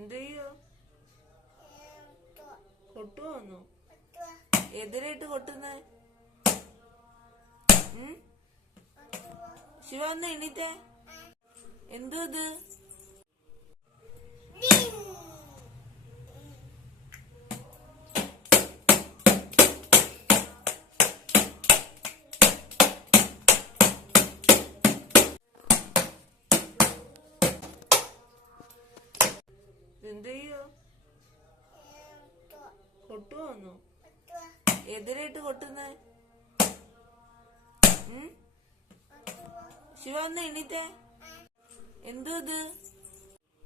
എന്തെയ്യോ? കൊട്ടുവന്നോ? എതിരായിട്ട് കൊട്ടുന്നേ? ശിവ ഒന്ന് എണീറ്റേ. എന്തോ ഇത്? എന്തെയ്യോ? കൊട്ടുവന്നോ? എതിരായിട്ട് കൊട്ടുന്നേ? ശിവ ഒന്ന് എണീറ്റേ. എന്തോ ഇത്?